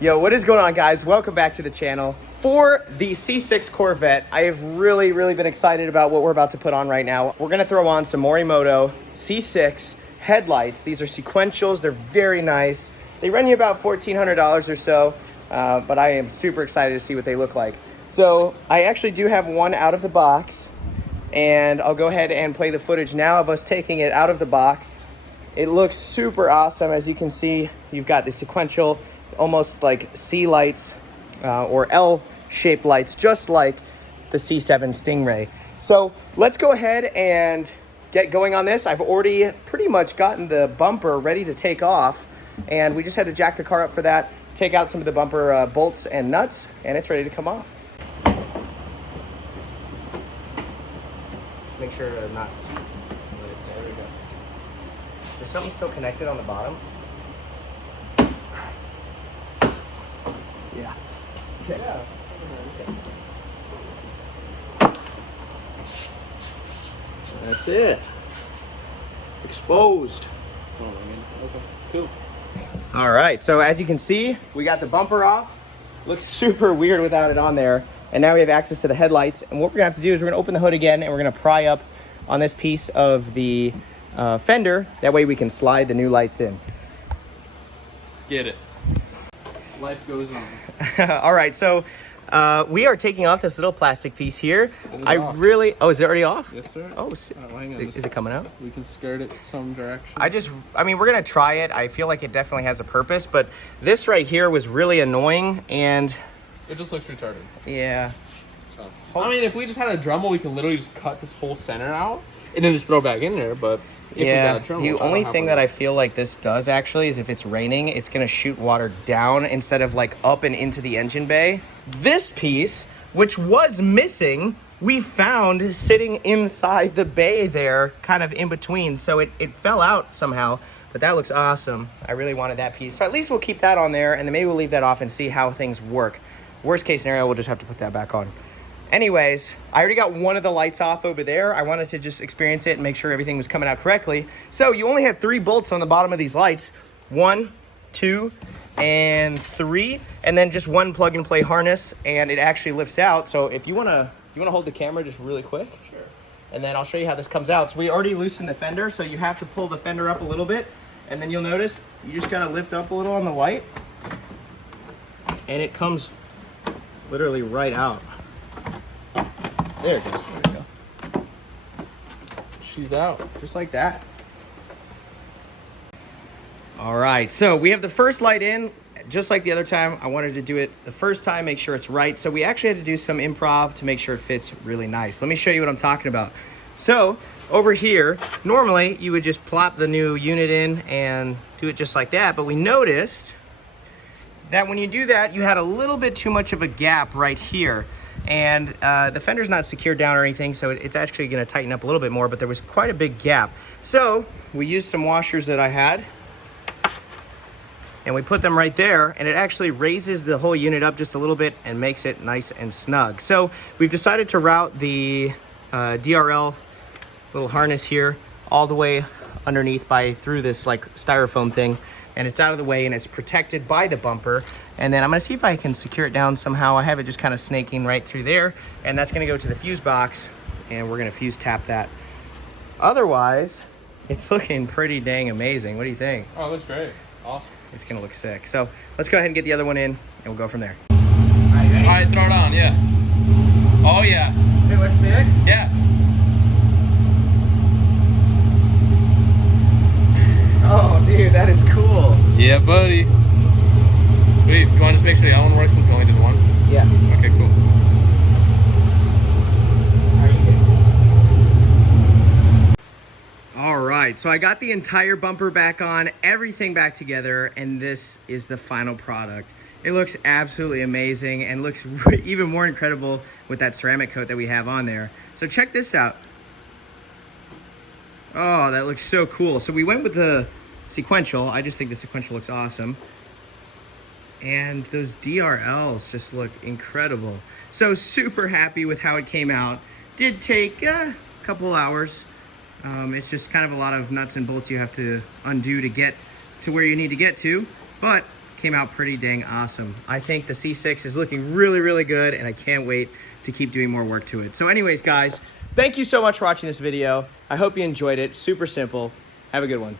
Yo, what is going on, guys? Welcome back to the channel. For the C6 Corvette, I have really been excited about what we're about to put on right now. We're gonna throw on some Morimoto C6 headlights. These are sequentials, they're very nice. They run you about $1,400 or so, but I am super excited to see what they look like. So I actually do have one out of the box, and I'll go ahead and play the footage now of us taking it out of the box. It looks super awesome. As you can see, you've got the sequential, almost like C lights or L-shaped lights, just like the C7 Stingray. So let's go ahead and get going on this. I've already pretty much gotten the bumper ready to take off, and we just had to jack the car up for that, take out some of the bumper bolts and nuts, and it's ready to come off. Make sure to not see. There we go. There's something still connected on the bottom. Yeah. Okay. Yeah. Okay. That's it. Exposed. Okay, cool. All right, so as you can see, we got the bumper off. Looks super weird without it on there. And now we have access to the headlights. And what we're gonna have to do is we're gonna open the hood again and we're gonna pry up on this piece of the fender. That way we can slide the new lights in. Let's get it. Life goes on. All right, so we are taking off this little plastic piece here. Off. Oh, is it already off? Yes, sir. Oh, hang on. is it coming out? We can skirt it some direction. I mean, we're gonna try it. I feel like it definitely has a purpose, but this right here was really annoying, and it just looks retarded. yeah. So, I mean, if we just had a Dremel, we could literally just cut this whole center out and then just throw it back in there, but if Yeah, we got a Dremel, the only thing that I feel like this does actually is if it's raining, it's gonna shoot water down instead of like up and into the engine bay. This piece, which was missing, we found sitting inside the bay there, kind of in between. So it fell out somehow, but that looks awesome. I really wanted that piece. So at least we'll keep that on there, and then maybe we'll leave that off and see how things work. Worst case scenario, we'll just have to put that back on. Anyways, I already got one of the lights off over there. I wanted to just experience it and make sure everything was coming out correctly. So you only have 3 bolts on the bottom of these lights. 1, 2, and 3, and then just one plug and play harness, and it actually lifts out. So if you wanna hold the camera just really quick. Sure. And then I'll show you how this comes out. So we already loosened the fender, so you have to pull the fender up a little bit, and then you'll notice you just gotta lift up a little on the light, and it comes literally right out. There it goes. There we go. She's out. Just like that. All right, so we have the first light in. Just like the other time, I wanted to do it the first time, make sure it's right. So we actually had to do some improv to make sure it fits really nice. Let me show you what I'm talking about. So over here, normally you would just plop the new unit in and do it just like that, but we noticed that when you do that, you had a little bit too much of a gap right here. And the fender's not secured down or anything, so it's actually gonna tighten up a little bit more, but there was quite a big gap. So we used some washers that I had, and we put them right there, and it actually raises the whole unit up just a little bit and makes it nice and snug. So we've decided to route the DRL little harness here all the way underneath through this like styrofoam thing, and it's out of the way and it's protected by the bumper. And then I'm gonna see if I can secure it down somehow. I have it just kind of snaking right through there, and that's gonna go to the fuse box, and we're gonna fuse tap that. Otherwise, it's looking pretty dang amazing. What do you think? Oh, that's great. Awesome. It's gonna look sick. So let's go ahead and get the other one in, and we'll go from there. All right, throw it on, yeah. Oh, yeah. It looks sick? Yeah. Oh, dude, that is cool. Yeah, buddy. Sweet. You want to just make sure the other one works since we only did one? Yeah. Okay, cool. All right, so I got the entire bumper back on, everything back together, and this is the final product. It looks absolutely amazing and looks even more incredible with that ceramic coat that we have on there. So check this out. Oh, that looks so cool. So we went with the sequential. I just think the sequential looks awesome. And those DRLs just look incredible. So super happy with how it came out. Did take a couple hours. It's just kind of a lot of nuts and bolts you have to undo to get to where you need to get to, but came out pretty dang awesome. I think the C6 is looking really, really good, and I can't wait to keep doing more work to it. So anyways, guys, thank you so much for watching this video. I hope you enjoyed it. Super simple. Have a good one.